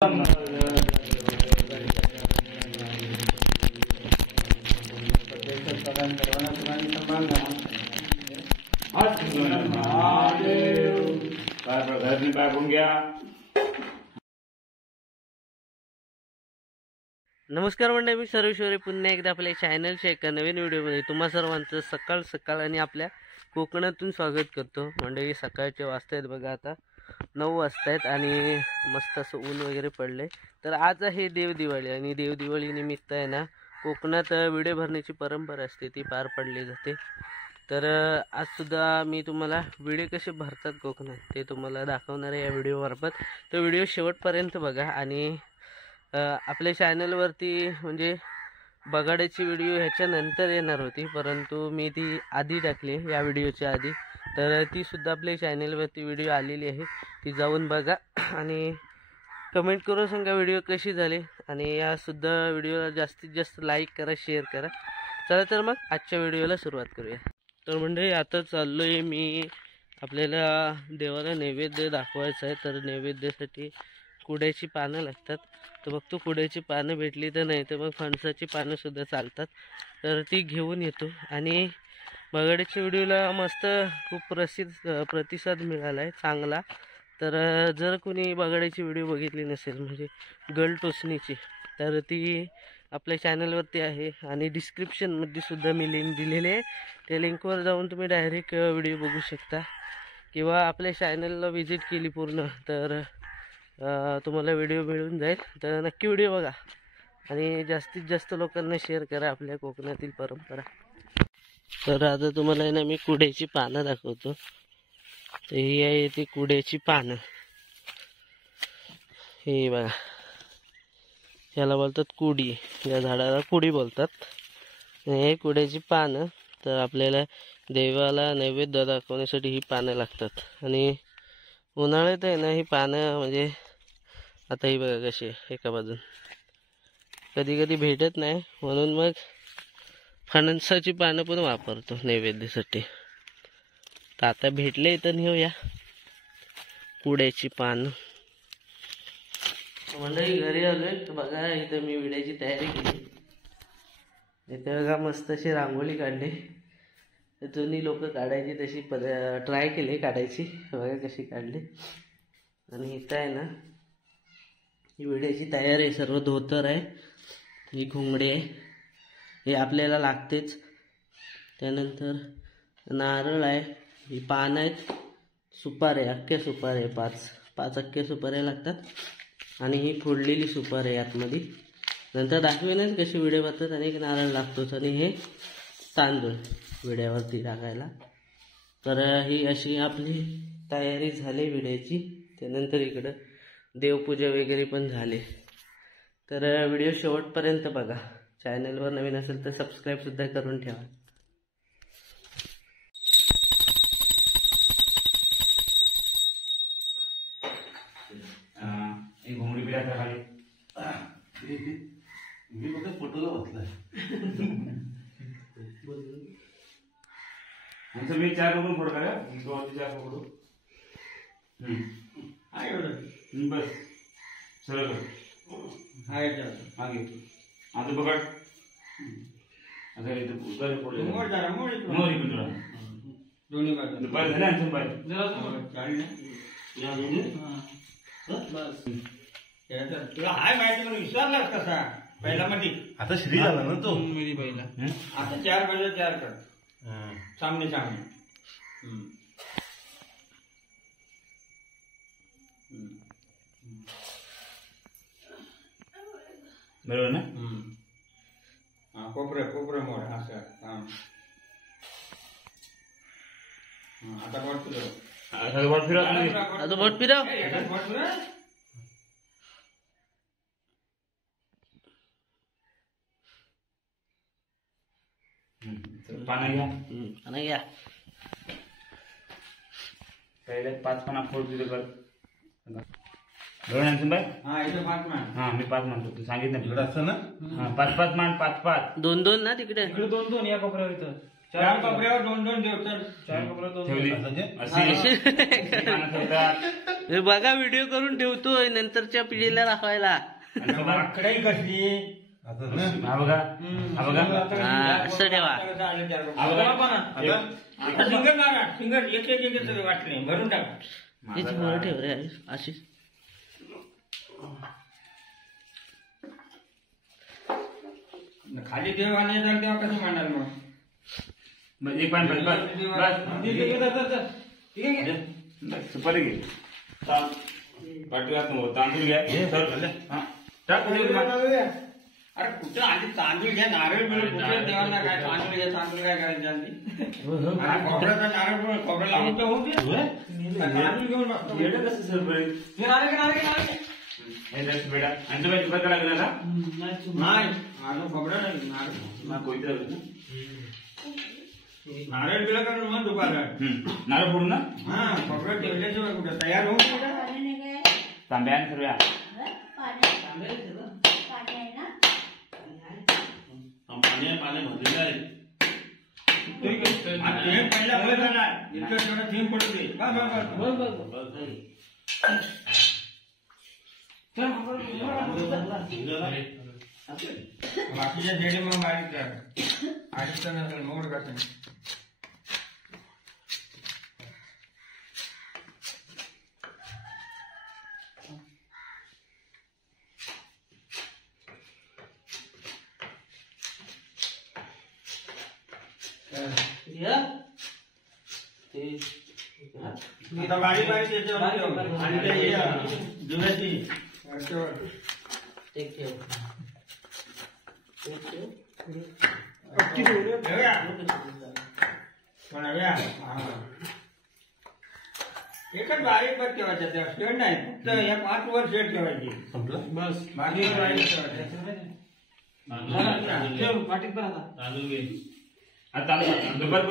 नमस्कार मंडळी, मी सर्वेश्वरी पुन्हा एकदा आपल्या चॅनलच्या एका नवीन व्हिडिओमध्ये तुम्हा सर्वांचं सकाळ सकाळ आणि आपल्या कोकणातून स्वागत करतो. मंडळी सकाळचे वाजता आहेत बघा, आता 9 वाजता आहेत आणि मस्त असं ऊन वगैरे पडले. तर आज आहे देवदिवाळी आणि देवदिवाळी निमित्त आहे ना कोकणात विडे भरण्याची परंपरा असते, ती पार पडली जाते. तर आज सुद्धा मी तुम्हाला विडे कसे भरतात कोकणात ते तुम्हाला दाखवणार आहे या व्हिडिओमार्फत. तो व्हिडिओ शेवटपर्यंत बघा. आणि आपल्या चॅनलवरती म्हणजे बगाड्याची व्हिडिओ ह्याच्यानंतर येणार होती, परंतु मी ती आधी टाकली या व्हिडिओच्या आधी. तर ती सुद्धा आपल्या चॅनलवरती व्हिडिओ आलेली आहे, ती जाऊन बघा आणि कमेंट करून सांगा व्हिडिओ कशी झाली. आणि यासुद्धा व्हिडिओला जास्तीत जास्त लाईक करा, शेअर करा. चला तर मग आजच्या व्हिडिओला सुरुवात करूया. तर म्हणजे आता चाललो आहे मी, आपल्याला देवाला नैवेद्य दाखवायचा आहे. तर नैवेद्यासाठी कुड्याची पानं लागतात. तर बघतो कुड्याची पानं भेटली तर, नाही तर मग फणसाची पानंसुद्धा चालतात. तर ती घेऊन येतो. आणि बगाड्याच्या व्हिडिओला मस्त खूप प्रतिसाद मिळाला आहे, चांगला. तर जर कोणी बगाड्याची व्हिडिओ बघितली नसेल म्हणजे गल टोचणीची, तर ती आपल्या चॅनलवरती आहे आणि डिस्क्रिप्शनमध्ये सुद्धा मी लिंक दिलेली आहे. त्या लिंकवर जाऊन तुम्ही डायरेक्ट व्हिडिओ बघू शकता, किंवा आपल्या चॅनलला व्हिजिट केली पूर्ण तर तुम्हाला व्हिडिओ मिळून जाईल. तर नक्की व्हिडिओ बघा आणि जास्तीत जास्त लोकांना शेअर करा आपल्या कोकणातील परंपरा. तर आता तुम्हाला आहे ना मी कुड्याची पानं दाखवतो. तर ही आहे ती कुड्याची पानं. हे बघा, याला बोलतात कुडी, या झाडाला कुडी बोलतात. हे कुड्याची पानं. तर आपल्याला देवाला नैवेद्य दाखवण्यासाठी ही पानं लागतात. आणि उन्हाळ्यात आहे ना ही पानं म्हणजे आता ही बघा कशी आहे, एका बाजून कधी कधी भेटत नाही, म्हणून मग फणसाची पानं पण वापरतो नैवेद्यासाठी. तर आता भेटले तर नेऊया कुड्याची पानं. मंडळी घरी आलोय तर बघा, इथं मी विड्याची तयारी केली. इथे बघा मस्त अशी रांगोळी काढली. जुनी लोक काढायची तशी ट्राय केली काढायची, बघा कशी काढली. आणि इथं आहे ना ही विड्याची तयारी आहे, सर्व धोतर आहे, ही घोंगडी आहे, हे आपल्याला लागतेच. त्यानंतर नारळ आहे, ही पानं आहेत, सुपारी, अख्ख्या सुपारी आहे, 5 अख्ख्या सुपाऱ्या लागतात. आणि ही फोडलेली सुपारी आहे आतमध्ये. नंतर दाखवेनच कशी विडे भरतात. आणि एक नारळ लागतोच. आणि हे तांदूळ विड्यावरती टाकायला. तर ही अशी आपली तयारी झाली विड्याची. त्यानंतर इकडं देवपूजा वगैरे पण झाली. तर व्हिडिओ शेवटपर्यंत बघा. चॅनलवर नवीन असेल तर सबस्क्राईबसुद्धा करून ठेवा. घोंगडी बिड्याचा खाली मी फक्त फोटोला बसलाय. मी 4 करून फोटो काढा, 4 पकडू. बस सरळ मागे आता बघा. आता इथं फोडले दोन्ही बाजू झाले. आणखी पाहिजे तुला हाय माहिती पण विसरलास कसा पहिला मध्ये. आता श्री झाला ना तो मी पहिला. आता 4 बाजू 4 कर सामने सामने. बरोबर ना. कोपरे मोड असं. आता बोट फिरव. आता बोट फिरव. आता बोट फिरव. पानं घ्या. पानं घ्या. पहिले 5 पाना फोड दिले कर. बरोबर बाय. हा इथे 5 मान. हा मी 5 मानतो, तू सांगितलं तिकडे असतं ना. हा 5 मान 5 2 ना तिकडे. इकडे 2 या कोपऱ्यावर इथं 4 कोपऱ्यावर 2-2 देव चल. 4 कोपऱ्यावर 2 ठेवली अशी पानं ठेवतात. हे बघा व्हिडिओ करून ठेवतोय नंतरच्या पिढीला दाखवायला. आकडाही कसली हा बघा हा बघा असं ठेवा. सिंगर मारा सिंगर एक वाटणे भरून टाका. हेच बरं ठेव रे अशी. खाली देव आले तर तेव्हा कसं मांडाल मग एक पान सुपारी घे पाठीवर तांदूळ घ्या. अरे कुठं आधी तांदूळ घ्या नारळ मिळेल कुठे देवांना काय तांदूळ घ्या तांदूळ काय करायचं आधी खोबऱ्याचा नारळ खोबरं लावून तांदूळ घेऊन बसतो. बेटा आणि बाई तुला लागला ना नाही माझं खोबरं नाही नारळ नारळ बिला करून मग दुपारला नारळ फोडून ना. हा खोबरं ठेवल्याशिवाय कुठं तयार होऊन तांब्या सर्व्या पाणी भरलेलं आहे. पहिला बंद झाला इतकं तेवढा थीम पडू दे. बाकीच्या जेडी मग बारीक अडीच मोड करतो. बारीक बारीक त्याच्यावर आणि ते जुन्याची एकच बारीक बघ ठेवायच्या त्या स्टेट नाही फक्त या 5 वर सेट ठेवायची संपलं बस बाकी बारीक पाठीत पण आता तांदूळ घे. आता दुपार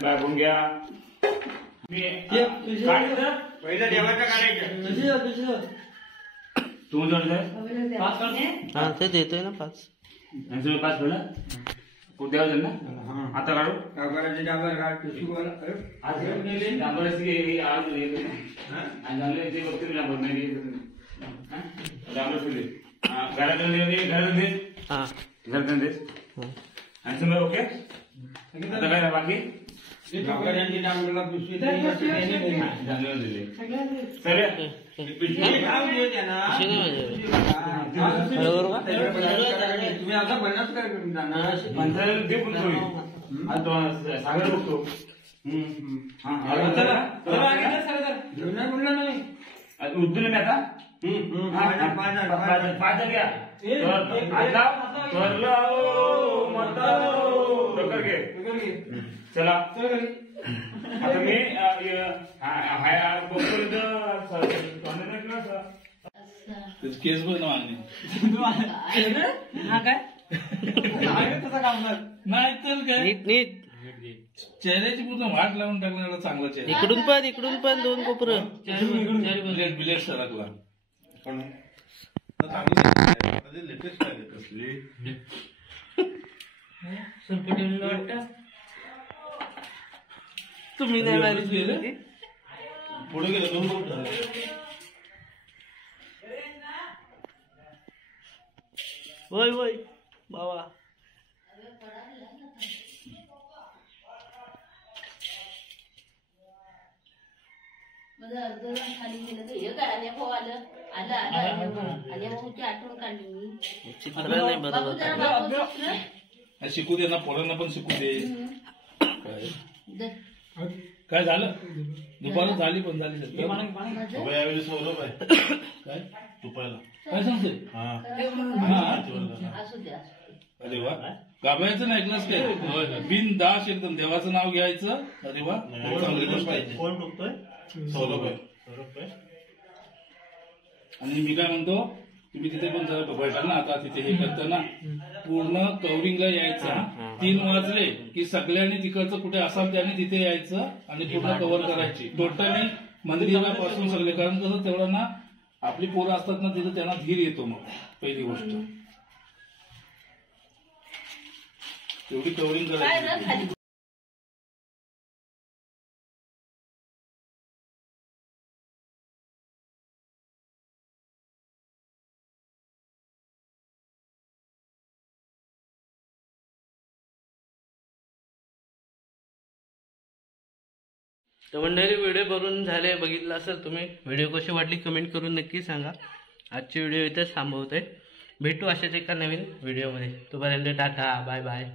काय होऊन घ्या. पहिलं देवाचं काढायचं तू हा ते देतोय ना 5. 5 ठेवलं देवा ना. आता काढू गावकऱ्याचे डांबर काढ ओके. आता काय बाकी गावकऱ्यांची डांबरला पिशवी दिले सर तुम्ही आता बनत सागर बघतो. बोलला नाही उद्दून मी आता 5 घ्या. चला आता मी केस बघ ना नाही तर काय नीट नीट चेहऱ्याची पूर्ण वाट लावून टाकलं चांगला चेहरा. इकडून पण 2 कोपरं. बिलेट सरकला लेटेस्ट तुम्ही नाही माहिती पुढे गेलं 2 बोट झाले. होय होय बाबा खाली गेलं तर हे काय आल्या भाऊ आलं आलं आलं आल्या भाऊची आठवण काढली मी. चित्र नाही बरोबर. शिकू दे ना पोरांना पण शिकू दे. काय झालं दुपार झाली पण झाली यावेळी सौरभ आहे काय तुपायला काय सांगते. असू द्या अरे वा गाभायचं नाही ऐकलंच काय बिनदास एकदम देवाचं नाव घ्यायचं. अरे वा चांगली गोष्ट आहे. कोण बघतोय सौरभ आहे. आणि मी काय म्हणतो तुम्ही तिथे पण जरा बघायला ना, आता तिथे हे करताना पूर्ण कवरिंगला यायचं. 3 वाजले की सगळ्यांनी तिकडचं कुठे असाल त्याने तिथे यायचं आणि पूर्ण कव्हर करायची टोटली मंदिरापासून सगळे. कारण कसं तेवढं ना आपली पोरं असतात ना तिथं त्यांना धीर येतो. मग पहिली गोष्ट तेवढी कव्हरिंग काय करायची. र खाली तर मंडळी व्हिडिओ भरून झाले, बघितलं असेल तुम्ही. व्हिडिओ कशी वाटली कमेंट करून नक्की सांगा. आजची व्हिडिओ इथेच थांबवतोय. भेटू अशाच एका नवीन व्हिडिओमध्ये. तोपर्यंत टाटा, बाय बाय.